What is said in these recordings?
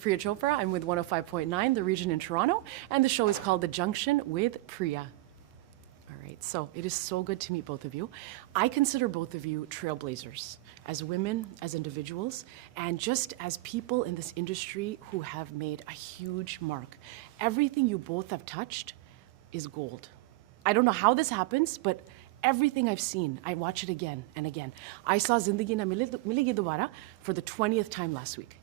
Priya Chopra. I'm with 105.9, the region in Toronto, and the show is called The Junction with Priya. All right, so it is so good to meet both of you. I consider both of you trailblazers, as women, as individuals, and just as people in this industry who have made a huge mark. Everything you both have touched is gold. I don't know how this happens, but everything I've seen, I watch it again and again. I saw Zindagi Na Milegi Dobara for the 20th time last week,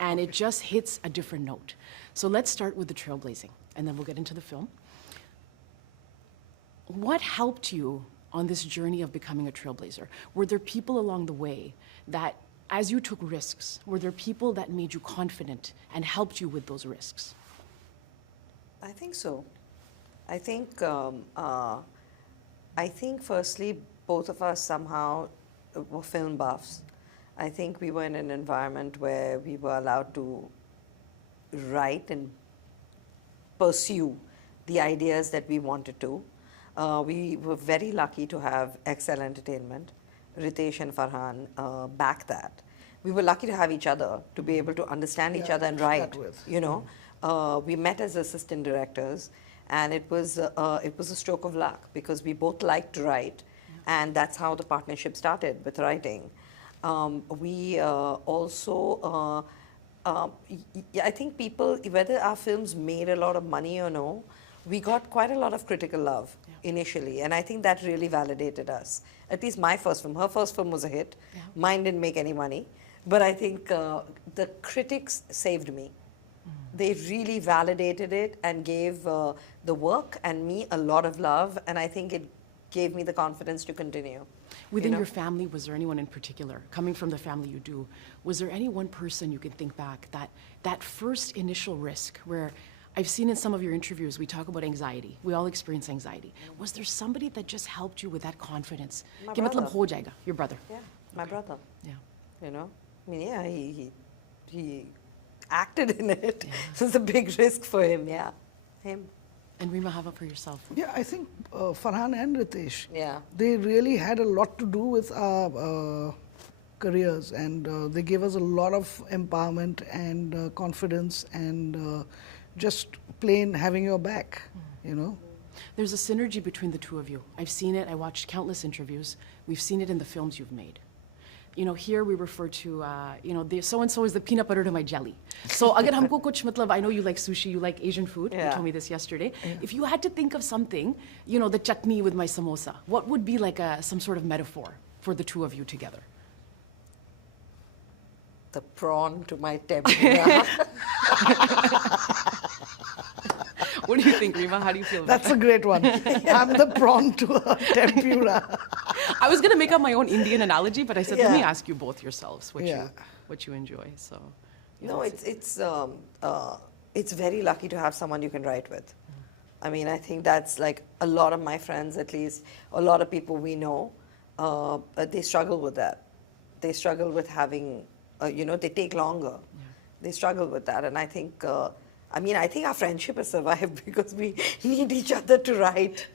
and it just hits a different note. So let's start with the trailblazing, and then we'll get into the film. What helped you on this journey of becoming a trailblazer? Were there people along the way that, as you took risks, were there people that made you confident and helped you with those risks? I think so. I think firstly, both of us somehow were film buffs. I think we were in an environment where we were allowed to write and pursue the ideas that we wanted to. We were very lucky to have Excel Entertainment, Ritesh and Farhan back that. We were lucky to have each other, to be able to understand each other and write. You know, we met as assistant directors, and it was a stroke of luck because we both liked to write, and that's how the partnership started with writing. We also, I think people, whether our films made a lot of money or no, we got quite a lot of critical love initially, and I think that really validated us. At least my first film. Her first film was a hit. Mine didn't make any money, but I think the critics saved me. They really validated it and gave the work and me a lot of love, and I think it gave me the confidence to continue. Within your family, was there anyone in particular, coming from the family you do, was there any one person you can think back that first initial risk where I've seen in some of your interviews, we talk about anxiety. We all experience anxiety. Was there somebody that just helped you with that confidence? My Ki matlab brother. ho jayega, your brother. Yeah, my brother. Yeah. You know, I mean, yeah, he acted in it. So it's a big risk for him, yeah. Him. And Reema, how about for yourself? Yeah, I think Farhan and Ritesh, Yeah. they really had a lot to do with our careers, and they gave us a lot of empowerment and confidence and just plain having your back, you know. There's a synergy between the two of you. I've seen it, I watched countless interviews. We've seen it in the films you've made. You know, here we refer to, you know, so-and-so is the peanut butter to my jelly. So, agar humko kuch, matlab, I know you like sushi, you like Asian food. You told me this yesterday. If you had to think of something, you know, the chutney with my samosa, what would be like some sort of metaphor for the two of you together? The prawn to my tempura. What do you think, Reema? How do you feel about That's a great one. I'm the prawn to a tempura. I was going to make up my own Indian analogy, but I said, let me ask you both yourselves what you enjoy. So, No, it's very lucky to have someone you can write with. I mean, I think that's like a lot of my friends, at least, a lot of people we know, they struggle with that. They struggle with having, you know, they take longer. They struggle with that, and I think, I think our friendship has survived because we need each other to write.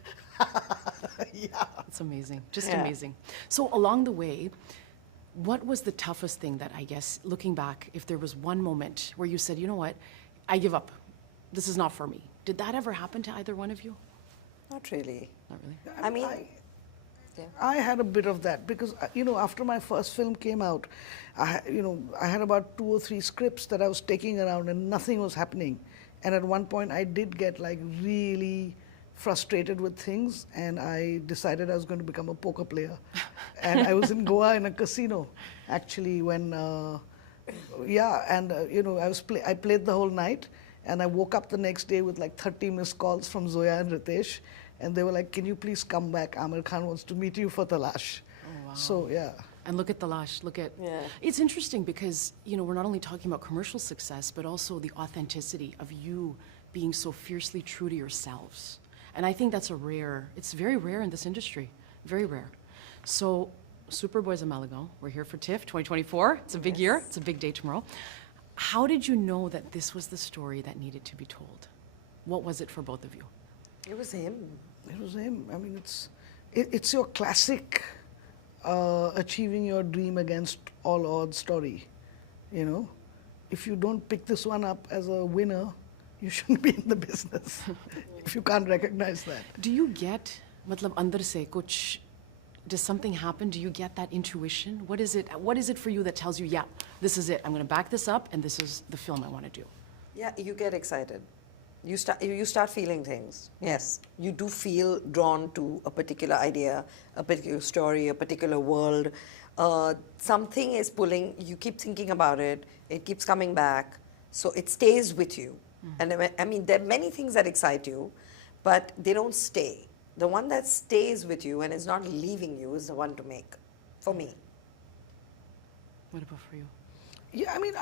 It's amazing, just amazing. So along the way, what was the toughest thing that, I guess, looking back, if there was one moment where you said, you know what, I give up, this is not for me. Did that ever happen to either one of you? Not really. Not really? I mean, I had a bit of that because, you know, after my first film came out, I had about 2 or 3 scripts that I was taking around and nothing was happening. And at one point I did get like really frustrated with things, and I decided I was going to become a poker player. And I was in Goa in a casino, actually, when, you know, I played the whole night, and I woke up the next day with like 30 missed calls from Zoya and Ritesh, and they were like, can you please come back? Amir Khan wants to meet you for Talash. Oh, wow. So, yeah. And look at Talash, look at, it's interesting because, you know, we're not only talking about commercial success, but also the authenticity of you being so fiercely true to yourselves. And I think that's it's very rare in this industry, very rare. So, Superboys in Malegaon, we're here for TIFF 2024. It's a big year, it's a big day tomorrow. How did you know that this was the story that needed to be told? What was it for both of you? it was him. It was him. I mean, it's your classic achieving your dream against all odds story, you know. if you don't pick this one up as a winner, you shouldn't be in the business if you can't recognize that. Do you get, matlab andar se kuch, does something happen? Do you get that intuition? What is it for you that tells you, yeah, this is it. I'm going to back this up and this is the film I want to do? Yeah, you get excited. You start feeling things. Yes, you do feel drawn to a particular idea, a particular story, a particular world. Something is pulling, you keep thinking about it, it keeps coming back, so it stays with you. And I mean, there are many things that excite you, but they don't stay. The one that stays with you and is not leaving you is the one to make, for me. What about for you? Yeah, I mean,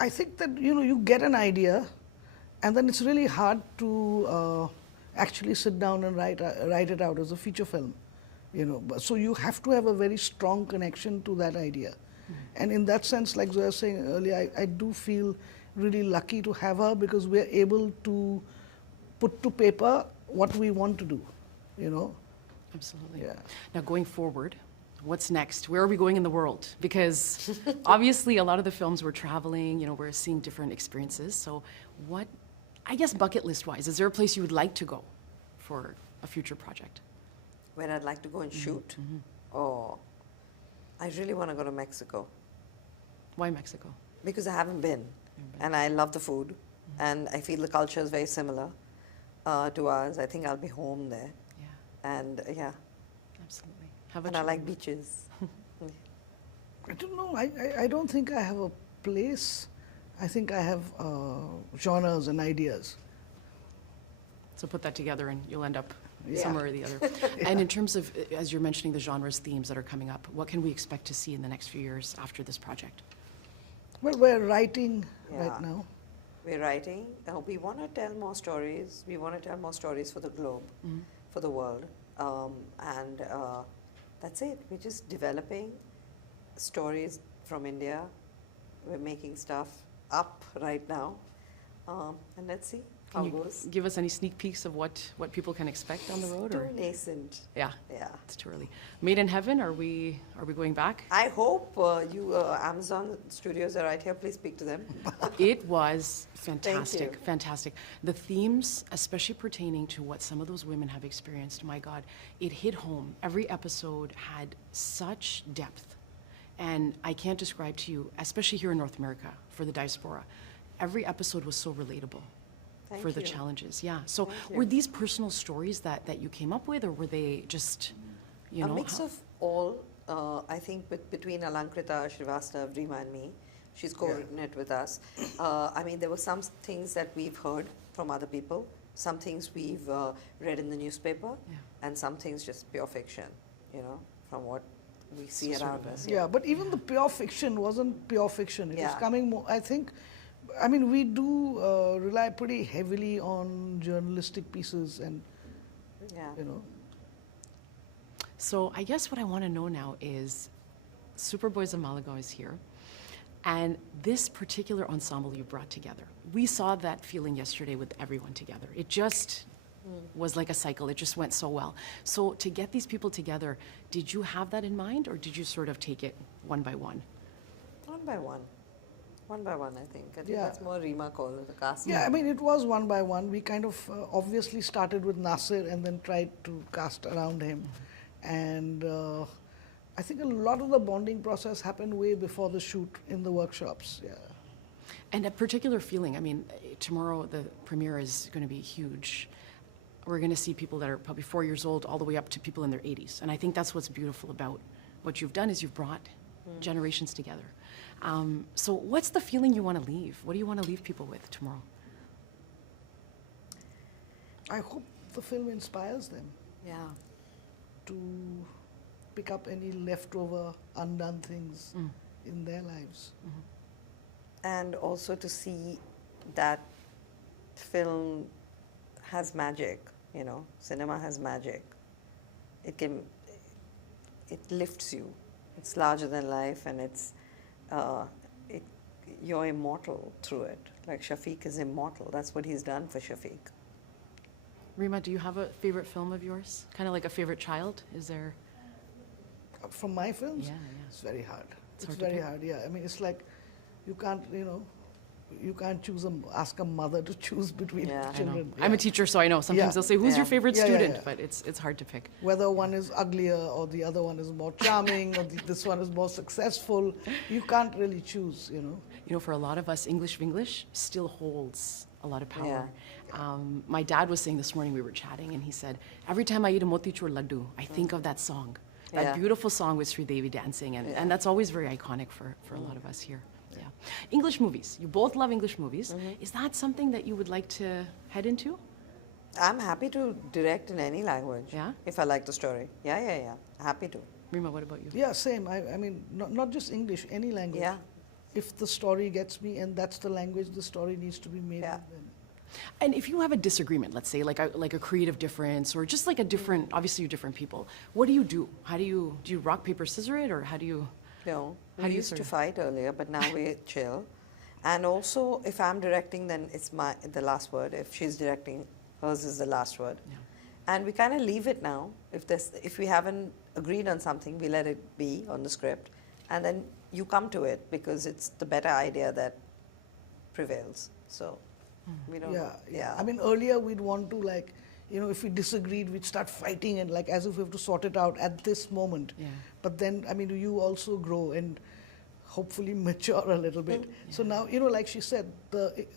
I think that, you get an idea, and then it's really hard to actually sit down and write it out as a feature film, So you have to have a very strong connection to that idea. And in that sense, like Zoya was saying earlier, I do feel really lucky to have her because we're able to put to paper what we want to do, Absolutely. Yeah. Now, going forward, what's next? Where are we going in the world? Because obviously, a lot of the films we're traveling, we're seeing different experiences. So, what, I guess, bucket list wise, is there a place you would like to go for a future project? Where I'd like to go and shoot? Oh, I really want to go to Mexico. Why Mexico? Because I haven't been. And I love the food. And I feel the culture is very similar to ours. I think I'll be home there. Yeah, And yeah. absolutely. How about And I you? like beaches. I don't know. I don't think I have a place. I think I have genres and ideas. So put that together and you'll end up Yeah. somewhere or the other. And in terms of, as you're mentioning, the genres, themes that are coming up, what can we expect to see in the next few years after this project? Well, we're writing right Yeah. now. We're writing. We want to tell more stories. We want to tell more stories for the globe, for the world. And that's it. We're just developing stories from India. We're making stuff up right now. And let's see how Can it you goes. give us any sneak peeks of what people can expect on the road? Too Or? nascent. Yeah, Yeah. it's too early. Made in Heaven, are we going back? I hope you Amazon studios are right here. Please speak to them. It was fantastic, you. fantastic. The themes, especially pertaining to what some of those women have experienced, my God, it hit home. Every episode had such depth. And I can't describe to you, especially here in North America, for the diaspora, every episode was so relatable Thank for the you. challenges. Yeah. So Thank you. were these personal stories that you came up with, or were they just, A mix of all, I think, between Alankrita, Srivastav, Reema and me. She's co-written it with us. I mean, there were some things that we've heard from other people, some things we've read in the newspaper, Yeah. and some things just pure fiction, from what we see So sort around of us. Yeah, but even the pure fiction wasn't pure fiction. It was Yeah. coming more, I mean, we do rely pretty heavily on journalistic pieces and, Yeah. So I guess what I want to know now is Superboys of Malegaon is here. And this particular ensemble you brought together, we saw that feeling yesterday with everyone together. It just was like a cycle. It just went so well. So to get these people together, did you have that in mind, or did you sort of take it one by one? One by one. One by one, I think. I think Yeah. that's more Reema call, the casting. Yeah, I mean, it was one by one. We kind of obviously started with Nasir and then tried to cast around him. And I think a lot of the bonding process happened way before the shoot in the workshops. Yeah. And a particular feeling, I mean, tomorrow the premiere is going to be huge. We're going to see people that are probably 4 years old all the way up to people in their 80s. And I think that's what's beautiful about what you've done is you've brought generations together. So what's the feeling you want to leave? What do you want to leave people with tomorrow? I hope the film inspires them Yeah. to pick up any leftover, undone things in their lives. And also to see that film has magic, cinema has magic. It lifts you. It's larger than life, and you're immortal through it. Like Shafiq is immortal. That's what he's done for Shafiq. Reema, do you have a favorite film of yours? Kind of like a favorite child? Is there? From my films, Yeah. it's very hard. It's hard to very pick. hard, yeah. I mean, it's like you can't, you can't ask a mother to choose between Yeah. I know. children. I'm a teacher, so I know. Sometimes Yeah. they'll say, "Who's your Yeah. favorite Yeah, yeah, student?" yeah. But it's hard to pick. Whether one is uglier or the other one is more charming or this one is more successful, you can't really choose, you know. You know, for a lot of us, English still holds a lot of power. Yeah. My dad was saying this morning, we were chatting, and he said, every time I eat a motichur laddu, I think of that song. That Yeah. beautiful song with Sri Devi dancing, and that's always very iconic for a lot of us here. Yeah. English movies. You both love English movies. Is that something that you would like to head into? I'm happy to direct in any language. Yeah? If I like the story. Yeah. Happy to. Reema, what about you? Yeah, same. I mean, not just English, any language. Yeah. If the story gets me and that's the language the story needs to be made Yeah. in, then And if you have a disagreement, let's say like a creative difference or just like a different, obviously you're different people, what do? How do you rock, paper, scissor it, or how do you? No, How we do you used sort to of- fight earlier, but now we chill. And also, if I'm directing, then it's the last word. If she's directing, hers is the last word. Yeah. And we kind of leave it now. If we haven't agreed on something, we let it be on the script, and then you come to it because it's the better idea that prevails. So we don't. yeah. I mean, earlier we'd want to like, you know, if we disagreed, we'd start fighting and like as if we have to sort it out at this moment. Yeah. But then, I mean, you also grow and hopefully mature a little bit. So now, you know, like she said,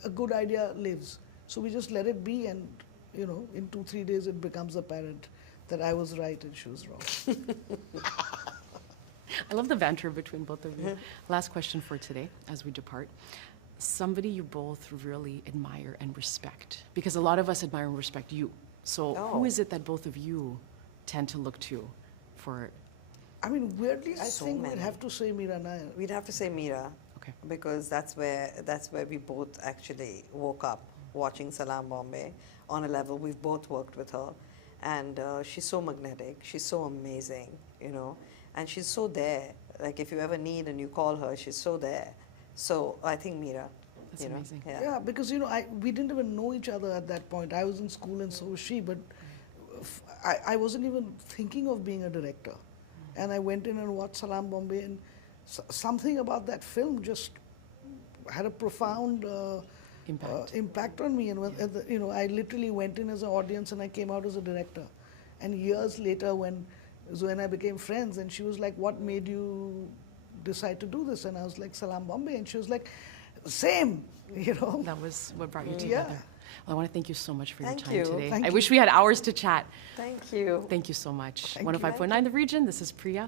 a good idea lives. So we just let it be, and you know, in 2-3 days it becomes apparent that I was right and she was wrong. I love the banter between both of you. Last question for today as we depart. Somebody you both really admire and respect, because a lot of us admire and respect you. So who Oh. is it that both of you tend to look to for? I mean, weirdly, I So think many. we'd have to say Meera Nair. We'd have to say Meera. Okay. Because that's where we both actually woke up watching Salam Bombay on a level. We've both worked with her, and she's so magnetic. She's so amazing, you know, and she's so there. Like if you ever need and you call her, she's so there. So I think Meera. That's you know, amazing. Yeah, because you know, we didn't even know each other at that point. I was in school and so was she, but I wasn't even thinking of being a director. And I went in and watched Salam Bombay, and something about that film just had a profound impact on me. And you know, I literally went in as an audience and I came out as a director. And years later, when Zoya and I became friends, and she was like, "What made you decide to do this?" And I was like, "Salam Bombay," and she was like, "Same," you know. That was what brought you Yeah. together. Well, I want to thank you so much for Thank your time you. today. Thank I you. wish we had hours to chat. Thank you. Thank you so much. Thank you. 105.9 The Region. This is Priya.